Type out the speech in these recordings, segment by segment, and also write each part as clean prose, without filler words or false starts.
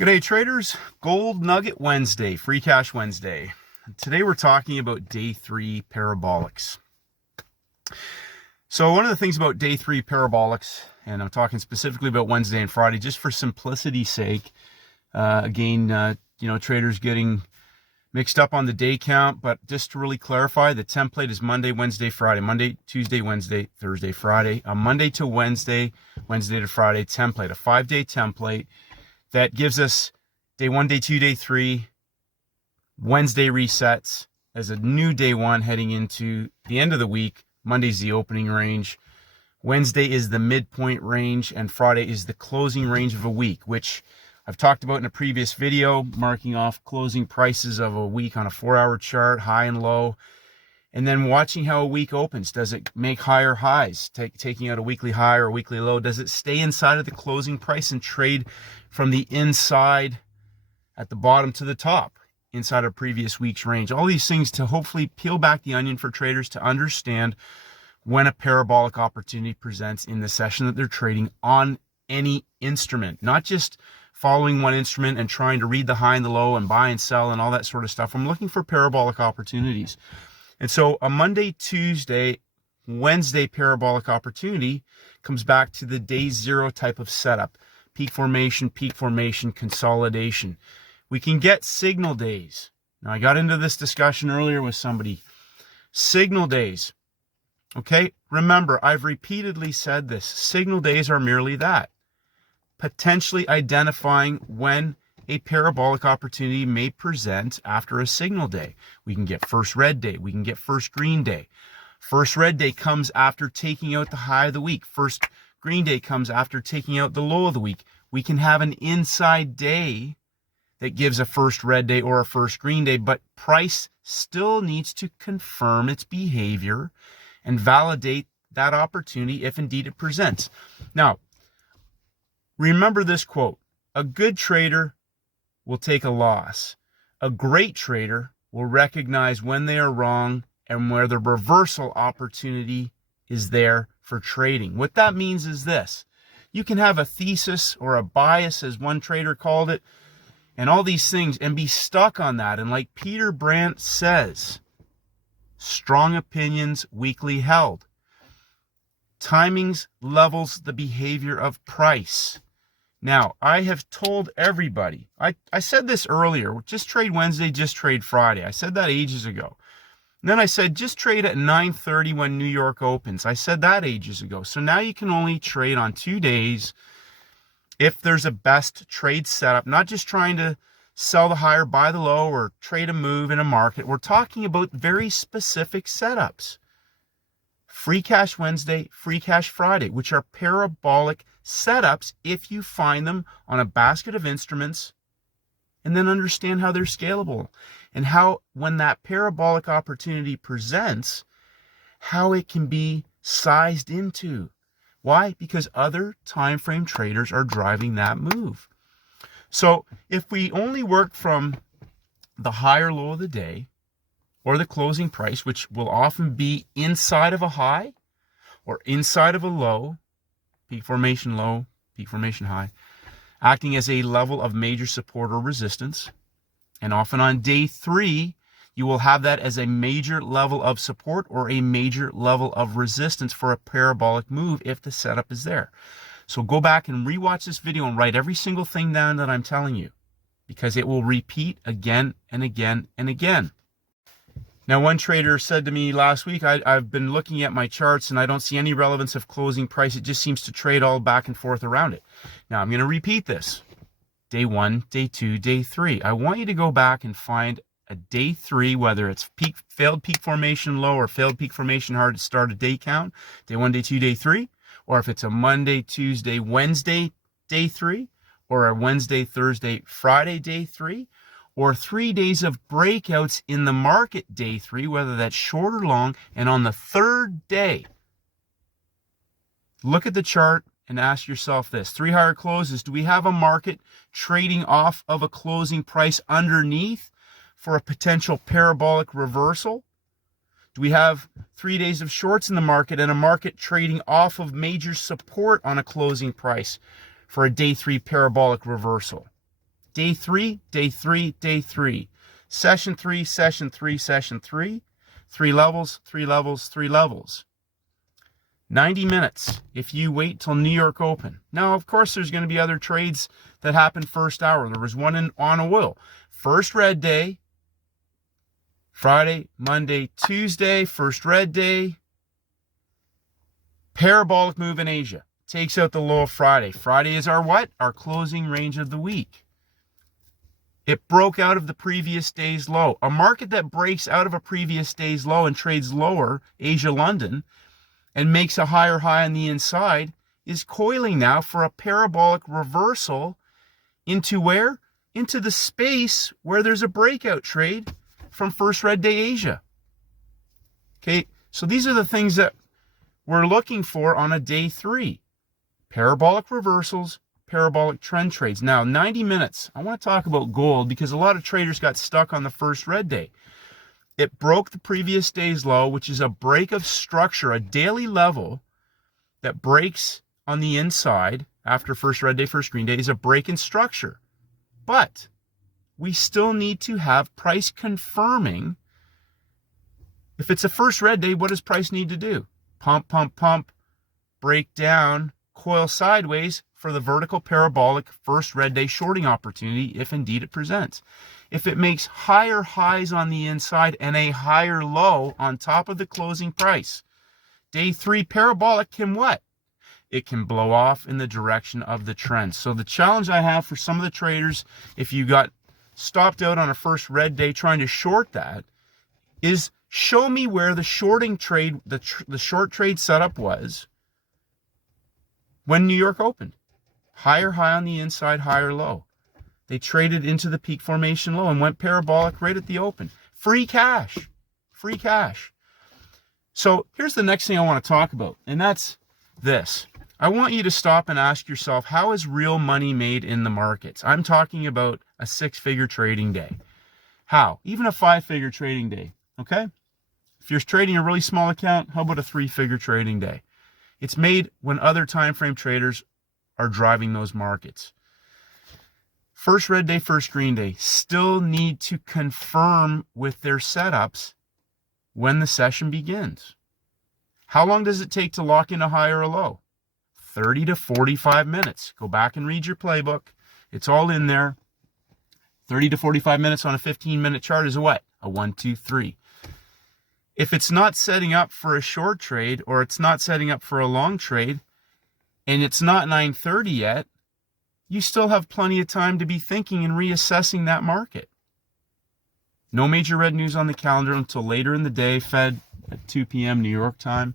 G'day traders, Gold Nugget Wednesday, Free Cash Wednesday. Today we're talking about day 3 parabolics. So one of the things about day 3 parabolics, and I'm talking specifically about Wednesday and Friday, just for simplicity's sake, traders getting mixed up on the day count, but just to really clarify, the template is Monday, Wednesday, Friday, Monday, Tuesday, Wednesday, Thursday, Friday, a Monday to Wednesday, Wednesday to Friday template, a 5-day template that gives us day 1, day 2, day 3, Wednesday resets as a new day 1 heading into the end of the week. Monday's the opening range. Wednesday is the midpoint range, and Friday is the closing range of a week, which I've talked about in a previous video, marking off closing prices of a week on a 4-hour chart, high and low, and then watching how a week opens. Does it make higher highs, taking out a weekly high or a weekly low? Does it stay inside of the closing price and trade from the inside at the bottom to the top inside a previous week's range? All these things to hopefully peel back the onion for traders to understand when a parabolic opportunity presents in the session that they're trading on any instrument, not just following one instrument and trying to read the high and the low and buy and sell and all that sort of stuff. I'm looking for parabolic opportunities. And so a Monday, Tuesday, Wednesday parabolic opportunity comes back to the day 0 type of setup. Peak formation, consolidation. We can get signal days. Now, I got into this discussion earlier with somebody. Signal days. Okay, remember, I've repeatedly said this. Signal days are merely that. Potentially identifying when a parabolic opportunity may present after a signal day. We can get first red day. We can get first green day. First red day comes after taking out the high of the week. First green day comes after taking out the low of the week. We can have an inside day that gives a first red day or a first green day, but price still needs to confirm its behavior and validate that opportunity if indeed it presents. Now, remember this quote: a good trader will take a loss. A great trader will recognize when they are wrong and where the reversal opportunity is there for trading. What that means is this: you can have a thesis or a bias, as one trader called it, and all these things, and be stuck on that. And like Peter Brandt says, strong opinions weakly held. Timings levels the behavior of price. Now, I have told everybody, I said this earlier, just trade Wednesday, just trade Friday. I said that ages ago. And then I said, just trade at 9:30 when New York opens. I said that ages ago. So now you can only trade on 2 days if there's a best trade setup, not just trying to sell the high or buy the low or trade a move in a market. We're talking about very specific setups. Free Cash Wednesday, Free Cash Friday, which are parabolic setups if you find them on a basket of instruments and then understand how they're scalable and how, when that parabolic opportunity presents, how it can be sized into. Why? Because other time frame traders are driving that move. So if we only work from the high or low of the day, or the closing price, which will often be inside of a high or inside of a low, peak formation low, peak formation high, acting as a level of major support or resistance. And often on day 3, you will have that as a major level of support or a major level of resistance for a parabolic move if the setup is there. So go back and rewatch this video and write every single thing down that I'm telling you, because it will repeat again and again and again. Now, one trader said to me last week, I've been looking at my charts and I don't see any relevance of closing price. It just seems to trade all back and forth around it. Now, I'm going to repeat this. Day 1, day 2, day 3. I want you to go back and find a day 3, whether it's failed peak formation low or failed peak formation hard to start a day count, day 1, day 2, day 3, or if it's a Monday, Tuesday, Wednesday, day 3, or a Wednesday, Thursday, Friday, day 3, or 3 days of breakouts in the market day 3, whether that's short or long. And on the 3rd day, look at the chart and ask yourself this: 3 higher closes. Do we have a market trading off of a closing price underneath for a potential parabolic reversal? Do we have 3 days of shorts in the market and a market trading off of major support on a closing price for a day 3 parabolic reversal? Day 3, day 3, day 3. Session 3, session 3, session 3. 3 levels, 3 levels, 3 levels. 90 minutes if you wait till New York Open. Now, of course, there's going to be other trades that happen first hour. There was one on oil. First red day, Friday, Monday, Tuesday, first red day. Parabolic move in Asia. Takes out the low of Friday. Friday is our what? Our closing range of the week. It broke out of the previous day's low. A market that breaks out of a previous day's low and trades lower, Asia, London, and makes a higher high on the inside, is coiling now for a parabolic reversal into where? Into the space where there's a breakout trade from first red day Asia. Okay, so these are the things that we're looking for on a day 3. Parabolic reversals, parabolic trend trades. Now, 90 minutes. I want to talk about gold because a lot of traders got stuck on the first red day. It broke the previous day's low, which is a break of structure, a daily level that breaks on the inside after first red day, first green day, is a break in structure. But we still need to have price confirming. If it's a first red day, what does price need to do? Pump, pump, pump, break down, coil sideways for the vertical parabolic first red day shorting opportunity, if indeed it presents. If it makes higher highs on the inside and a higher low on top of the closing price, day 3 parabolic can what? It can blow off in the direction of the trend. So the challenge I have for some of the traders, if you got stopped out on a first red day trying to short that, is show me where the shorting trade, the short trade setup was when New York opened. Higher high on the inside, higher low. They traded into the peak formation low and went parabolic right at the open. Free cash. Free cash. So here's the next thing I want to talk about, and that's this. I want you to stop and ask yourself, how is real money made in the markets? I'm talking about a 6-figure trading day. How? Even a 5-figure trading day, okay? If you're trading a really small account, how about a 3-figure trading day? It's made when other time frame traders are driving those markets. First red day, first green day still need to confirm with their setups when the session begins. How long does it take to lock in a high or a low? 30 to 45 minutes. Go back and read your playbook. It's all in there. 30 to 45 minutes on a 15-minute chart is a what? A 1, 2, 3. If it's not setting up for a short trade or it's not setting up for a long trade and it's not 9:30 yet, you still have plenty of time to be thinking and reassessing that market. No major red news on the calendar until later in the day, Fed at 2 p.m. New York time.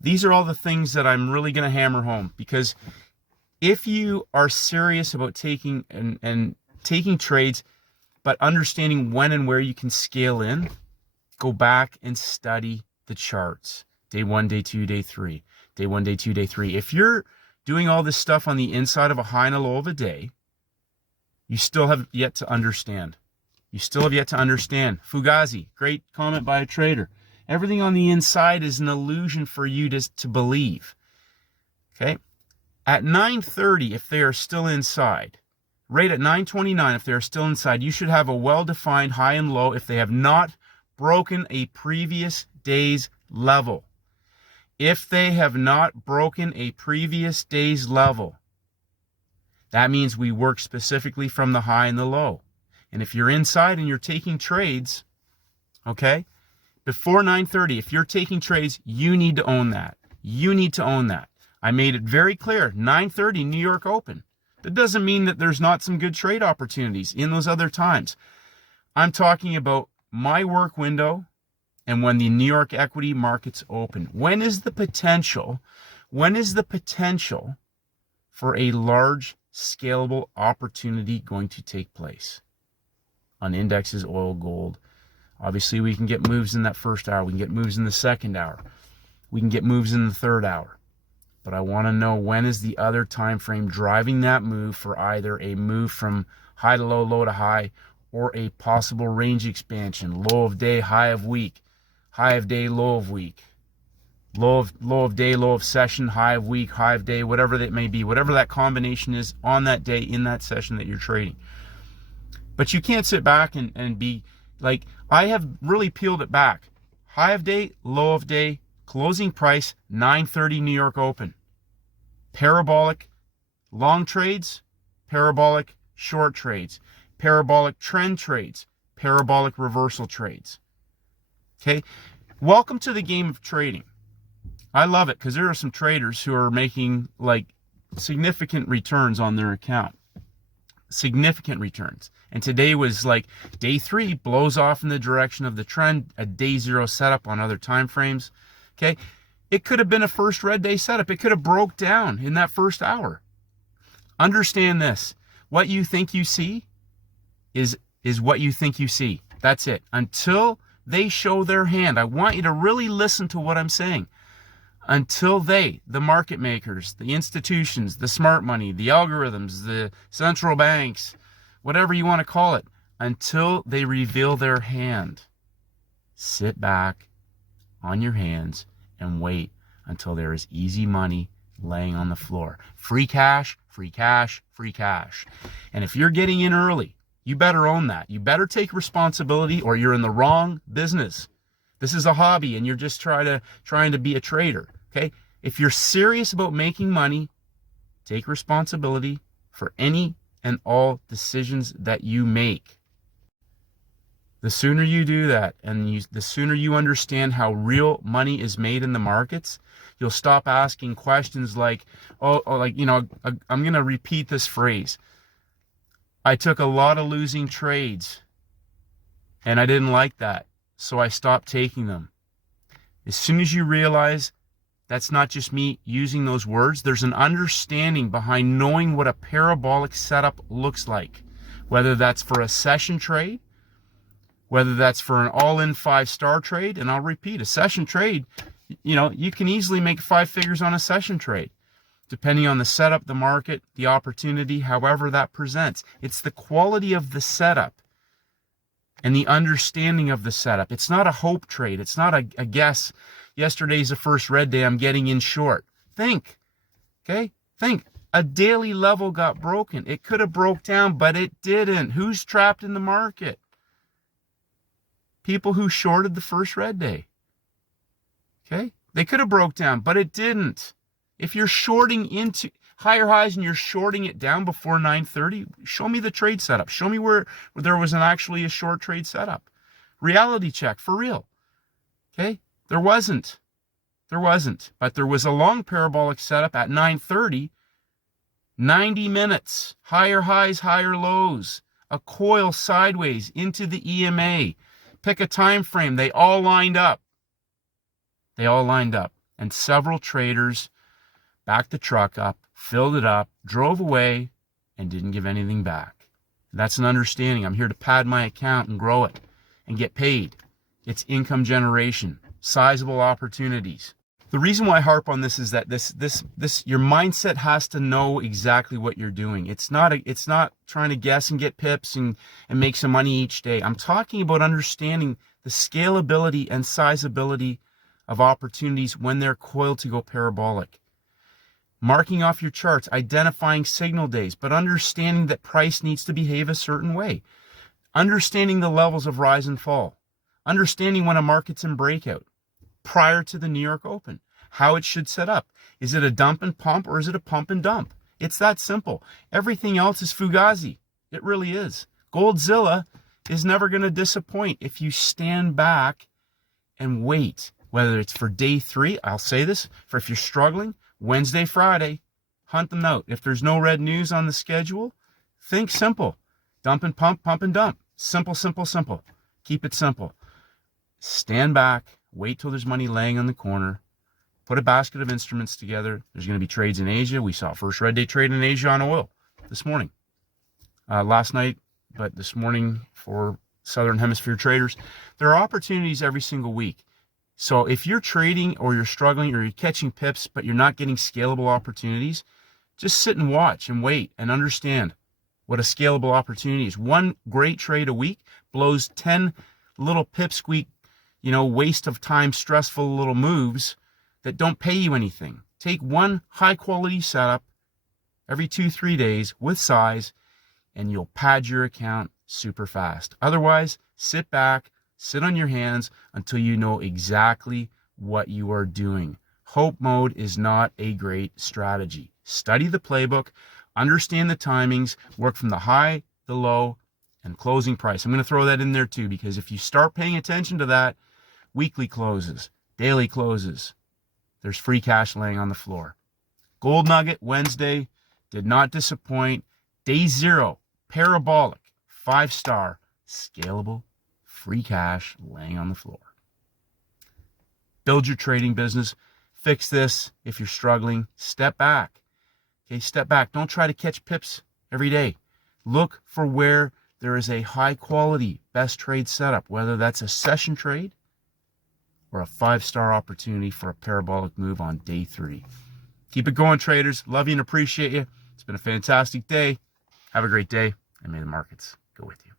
These are all the things that I'm really going to hammer home, because if you are serious about taking taking trades, but understanding when and where you can scale in, go back and study the charts. Day 1, day 2, day 3. Day 1, day 2, day 3. If you're doing all this stuff on the inside of a high and a low of a day, you still have yet to understand. You still have yet to understand. Fugazi, great comment by a trader. Everything on the inside is an illusion for you to believe. Okay? At 9:30, if they are still inside, right at 9:29, if they are still inside, you should have a well-defined high and low if they have not broken a previous day's level. If they have not broken a previous day's level, that means we work specifically from the high and the low. And if you're inside and you're taking trades, okay, before 9:30, if you're taking trades, you need to own that. You need to own that. I made it very clear, 9:30 New York Open. That doesn't mean that there's not some good trade opportunities in those other times. I'm talking about my work window and when the New York equity markets open. When is the potential for a large scalable opportunity going to take place on indexes, oil, gold? Obviously, we can get moves in that first hour. We can get moves in the second hour. We can get moves in the third hour. But I want to know, when is the other time frame driving that move for either a move from high to low, low to high, or a possible range expansion, low of day, high of week, high of day, low of week. low of day, low of session, high of week, high of day, whatever that may be, whatever that combination is on that day in that session that you're trading. But you can't sit back and be like, I have really peeled it back. High of day, low of day, closing price, 9:30 New York Open. Parabolic long trades, parabolic short trades, parabolic trend trades, parabolic reversal trades. Okay? Welcome to the game of trading. I love it because there are some traders who are making like significant returns on their account. Significant returns. And today was like day 3 blows off in the direction of the trend, a day 0 setup on other time frames. Okay? It could have been a first red day setup. It could have broke down in that first hour. Understand this. What you think you see is what you think you see. That's it. Until they show their hand. I want you to really listen to what I'm saying. Until they, the market makers, the institutions, the smart money, the algorithms, the central banks, whatever you want to call it, until they reveal their hand, sit back on your hands and wait until there is easy money laying on the floor. Free cash, free cash, free cash. And if you're getting in early, you better own that. You better take responsibility or you're in the wrong business. This is a hobby and you're just trying to be a trader. Okay? If you're serious about making money, take responsibility for any and all decisions that you make. The sooner you do that and the sooner you understand how real money is made in the markets, you'll stop asking questions like, I'm going to repeat this phrase. I took a lot of losing trades and I didn't like that, so I stopped taking them. As soon as you realize that's not just me using those words, there's an understanding behind knowing what a parabolic setup looks like, whether that's for a session trade, whether that's for an all-in 5-star trade. And I'll repeat, a session trade, you can easily make 5 figures on a session trade, depending on the setup, the market, the opportunity, however that presents. It's the quality of the setup and the understanding of the setup. It's not a hope trade. It's not a guess. Yesterday's the first red day, I'm getting in short. Think, okay? Think. A daily level got broken. It could have broke down, but it didn't. Who's trapped in the market? People who shorted the first red day. Okay? They could have broke down, but it didn't. If you're shorting into higher highs and you're shorting it down before 9:30, show me the trade setup. Show me where there was actually a short trade setup. Reality check, for real. Okay? There wasn't. But there was a long parabolic setup at 9:30, 90 minutes, higher highs, higher lows, a coil sideways into the EMA. Pick a time frame. They all lined up. And several traders backed the truck up, filled it up, drove away, and didn't give anything back. That's an understanding. I'm here to pad my account and grow it and get paid. It's income generation, sizable opportunities. The reason why I harp on this is that this your mindset has to know exactly what you're doing. It's not trying to guess and get pips and make some money each day. I'm talking about understanding the scalability and sizability of opportunities when they're coiled to go parabolic. Marking off your charts, identifying signal days, but understanding that price needs to behave a certain way. Understanding the levels of rise and fall. Understanding when a market's in breakout prior to the New York Open. How it should set up. Is it a dump and pump or is it a pump and dump? It's that simple. Everything else is fugazi. It really is. Goldzilla is never going to disappoint if you stand back and wait. Whether it's for day 3, I'll say this, for if you're struggling, Wednesday, Friday, hunt them out. If there's no red news on the schedule, think simple. Dump and pump, pump and dump. Simple, simple, simple. Keep it simple. Stand back, wait till there's money laying on the corner, put a basket of instruments together. There's going to be trades in Asia. We saw first red day trade in Asia on oil this morning. Last night, but this morning for Southern Hemisphere traders. There are opportunities every single week. So if you're trading or you're struggling or you're catching pips, but you're not getting scalable opportunities, just sit and watch and wait and understand what a scalable opportunity is. One great trade a week blows 10 little pipsqueak, waste of time, stressful little moves that don't pay you anything. Take one high quality setup every 2-3 days with size, and you'll pad your account super fast. Otherwise, sit back, sit on your hands until you know exactly what you are doing. Hope mode is not a great strategy. Study the playbook, understand the timings, work from the high, the low, and closing price. I'm going to throw that in there too, because if you start paying attention to that, weekly closes, daily closes, there's free cash laying on the floor. Gold nugget Wednesday did not disappoint. Day 0, parabolic, 5-star, scalable, free cash laying on the floor. Build your trading business. Fix this. If you're struggling, step back. Okay, step back. Don't try to catch pips every day. Look for where there is a high quality best trade setup, whether that's a session trade or a 5-star opportunity for a parabolic move on day 3. Keep it going, traders. Love you and appreciate you. It's been a fantastic day. Have a great day, and may the markets go with you.